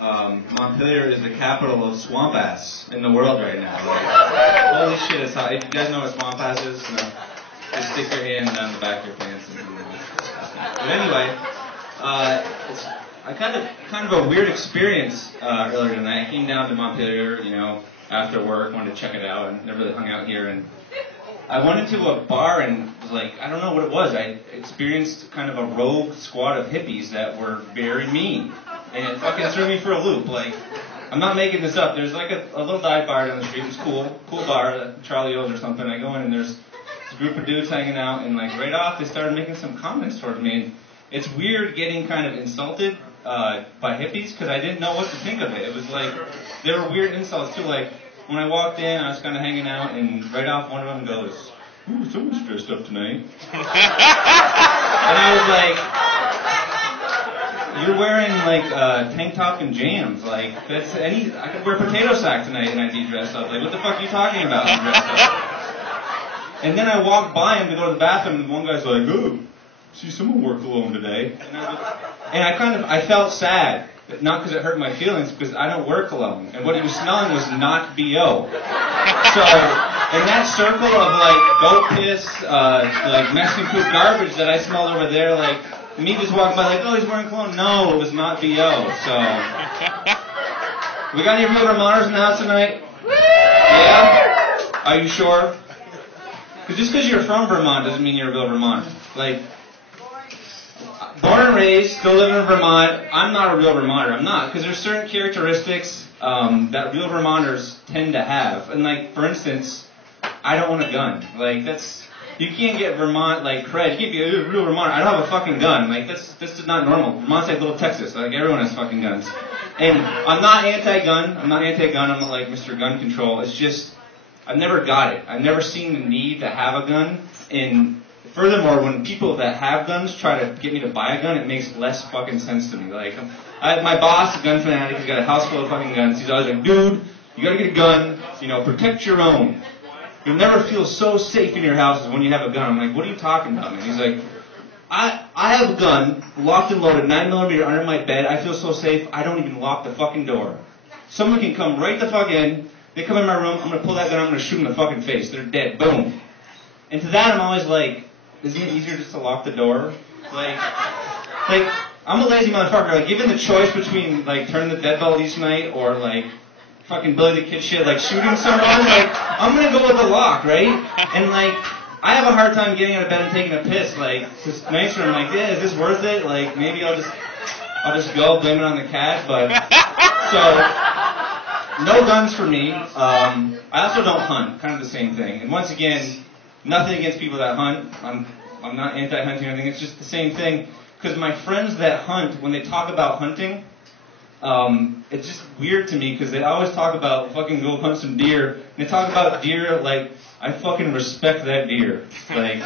Montpelier is the capital of swamp ass in the world right now. Like, holy shit, it's hot. If you guys know what swamp ass is, just stick your hand down the back of your pants. But anyway, it's kind of a weird experience earlier tonight. I came down to Montpelier, after work, wanted to check it out, and never really hung out here. And I went into a bar and was like, I don't know what it was. I experienced kind of a rogue squad of hippies that were very mean. And it fucking threw me for a loop. Like, I'm not making this up. There's like a little dive bar down the street. It's cool bar, Charlie O's or something. I go in and there's this group of dudes hanging out, and like right off they started making some comments towards me. And it's weird getting kind of insulted by hippies because I didn't know what to think of it. It was like, there were weird insults too. Like, when I walked in, I was kind of hanging out, and right off one of them goes, "Ooh, someone's dressed up tonight." And I was like, "You're wearing like tank top and jams. Like, I could wear potato sack tonight and I'd be dressed up. Like, what the fuck are you talking about? I'm dressed up." And then I walked by him to go to the bathroom, and one guy's like, "Ooh, see someone wore cologne today." And I felt sad. Not because it hurt my feelings, because I don't wear cologne. And what he was smelling was not B.O. So, in that circle of, like, goat piss, like, Mexican food garbage that I smelled over there, like, me just walking by, like, oh, he's wearing cologne. No, it was not B.O. So, we got any real Vermonters in the house tonight? Yeah? Are you sure? Because just because you're from Vermont doesn't mean you're a real Vermonter. Like, born and raised, still living in Vermont. I'm not a real Vermonter. I'm not, because there's certain characteristics that real Vermonters tend to have. And like, for instance, I don't want a gun. Like, you can't get Vermont like cred. You can't be a real Vermonter. I don't have a fucking gun. Like, that's just not normal. Vermont's like little Texas. Like, everyone has fucking guns. And I'm not anti-gun. I'm not like Mr. Gun Control. It's just, I've never got it. I've never seen the need to have a gun. And furthermore, when people that have guns try to get me to buy a gun, it makes less fucking sense to me. Like, my boss, a gun fanatic, he's got a house full of fucking guns. He's always like, dude, you gotta get a gun, protect your own. You'll never feel so safe in your house as when you have a gun. I'm like, what are you talking about, man? He's like, I have a gun, locked and loaded, 9mm under my bed. I feel so safe, I don't even lock the fucking door. Someone can come right the fuck in, they come in my room, I'm gonna pull that gun, I'm gonna shoot them in the fucking face. They're dead, boom. And to that, I'm always like, isn't it easier just to lock the door? Like, I'm a lazy motherfucker. Like, given the choice between, like, turning the deadbolt each night or, like, fucking Billy the Kid shit, like, shooting someone, like, I'm gonna go with the lock, right? And, like, I have a hard time getting out of bed and taking a piss. Like, this nicer, I'm like, yeah, is this worth it? Like, maybe I'll just go, blame it on the cat, but, so, no guns for me. I also don't hunt, kind of the same thing. And once again, nothing against people that hunt. I'm not anti-hunting or anything. It's just the same thing. Because my friends that hunt, when they talk about hunting, it's just weird to me because they always talk about fucking go hunt some deer. And they talk about deer like, I fucking respect that deer. Like,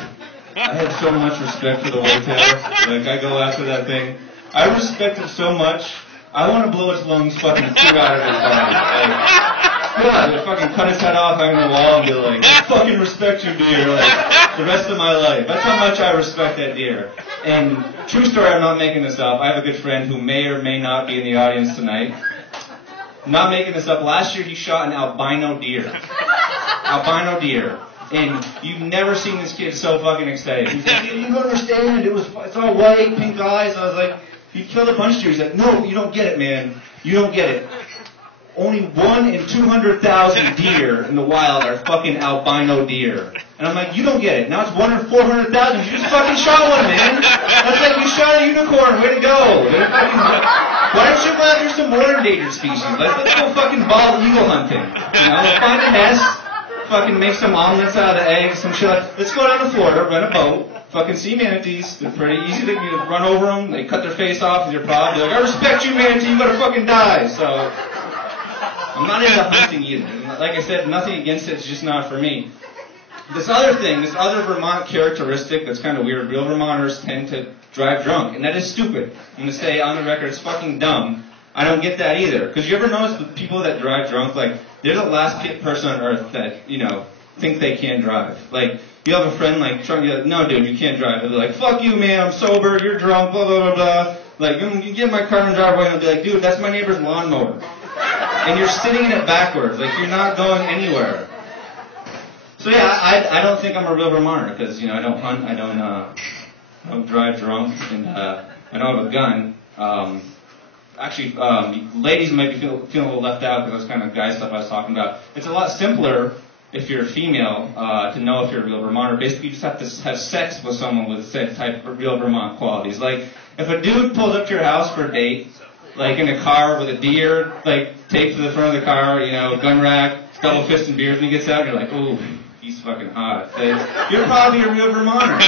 I have so much respect for the whitetail. Like, I go after that thing. I respect it so much, I want to blow its lungs fucking through out of its body. Like, God, I'd fucking cut his head off, hang on the wall, and be like, I fucking respect you, deer, like, the rest of my life. That's how much I respect that deer. And, true story, I'm not making this up. I have a good friend who may or may not be in the audience tonight. I'm not making this up. Last year, he shot an albino deer. Albino deer. And you've never seen this kid so fucking excited. He's like, you don't understand, it's all white, pink eyes. I was like, he killed a bunch of deer. He's like, no, you don't get it, man. You don't get it. Only 1 in 200,000 deer in the wild are fucking albino deer. And I'm like, you don't get it. Now it's 1 in 400,000. You just fucking shot one, man. That's like you shot a unicorn. Way to go. Why don't you go after some more endangered species? Like, let's go fucking bald eagle hunting. Find a nest, fucking make some omelets out of the eggs, some shit like. Let's go down to Florida, rent a boat, fucking sea manatees. They're pretty easy to run over them. They cut their face off with your prod. They're like, I respect you, manatee. You gotta fucking die. So, I'm not into hunting either. Like I said, nothing against it, it's just not for me. This other Vermont characteristic that's kind of weird, real Vermonters tend to drive drunk, and that is stupid. I'm going to say on the record, it's fucking dumb. I don't get that either. Because you ever notice the people that drive drunk, like, they're the last person on earth that, think they can drive. Like, you have a friend, like, no, dude, you can't drive. They're like, fuck you, man, I'm sober, you're drunk, blah, blah, blah, blah. Like, you get in my car in the driveway and I'll be like, dude, that's my neighbor's lawnmower. And you're sitting in it backwards. Like, you're not going anywhere. So yeah, I don't think I'm a real Vermonter because, you know, I don't hunt, I don't drive drunk, and I don't have a gun. Actually, ladies might be feeling a little left out because those kind of guy stuff I was talking about. It's a lot simpler if you're a female to know if you're a real Vermonter. Basically, you just have to have sex with someone with said type of real Vermont qualities. Like, if a dude pulls up to your house for a date, like in a car with a deer, like taped to the front of the car, you know, gun rack, double fisting beers, and he gets out, and you're like, ooh, he's fucking hot. Like, you're probably a real Vermonter.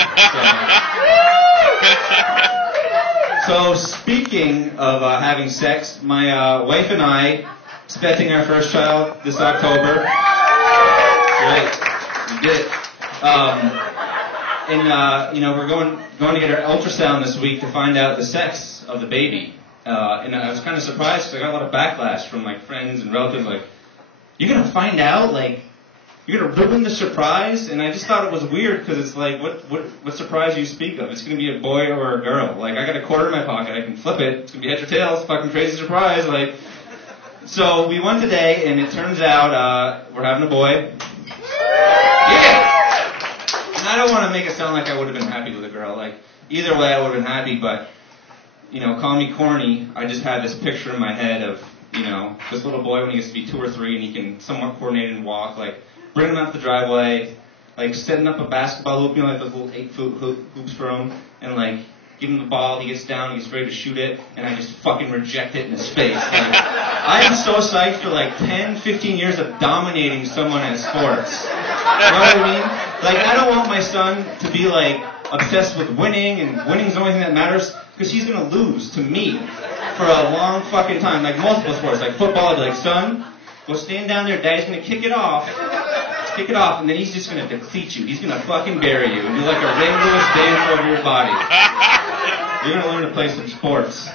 So speaking of having sex, my wife and I expecting our first child this October. Great, we did it. You know, we're going to get our ultrasound this week to find out the sex of the baby. And I was kind of surprised because I got a lot of backlash from like friends and relatives, like, you're gonna find out, like, you're gonna ruin the surprise. And I just thought it was weird because it's like, what surprise do you speak of? It's gonna be a boy or a girl. Like, I got a quarter in my pocket, I can flip it. It's gonna be heads or tails, fucking crazy surprise. Like, so we went today, and it turns out we're having a boy. Yeah. And I don't want to make it sound like I would have been happy with a girl. Like, either way, I would have been happy, but, you know, call me corny, I just had this picture in my head of, you know, this little boy when he gets to be 2 or 3 and he can somewhat coordinate and walk, like, bring him out the driveway, like, setting up a basketball hoop, you know, like those little 8-foot hoops for him, and, like, give him the ball, he gets down, he gets ready to shoot it, and I just fucking reject it in his face. Like, I am so psyched for, like, 10, 15 years of dominating someone at sports. You know what I mean? Like, I don't want my son to be, like, obsessed with winning, and winning's the only thing that matters, because he's going to lose to me for a long fucking time. Like multiple sports, like football, I'd be like, son, go stand down there, daddy's going to kick it off, and then he's just going to deplete you. He's going to fucking bury you and do like a Ray Lewis dance over your body. You're going to learn to play some sports.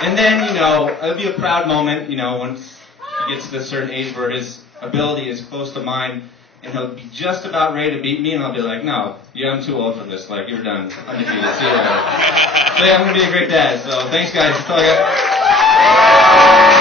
And then, you know, it'll be a proud moment, you know, once he gets to a certain age where his ability is close to mine, and he'll be just about ready to beat me, and I'll be like, no, yeah, I'm too old for this. Like, you're done. Undefeated. See you later. So yeah, I'm going to be a great dad. So thanks, guys. That's all I got.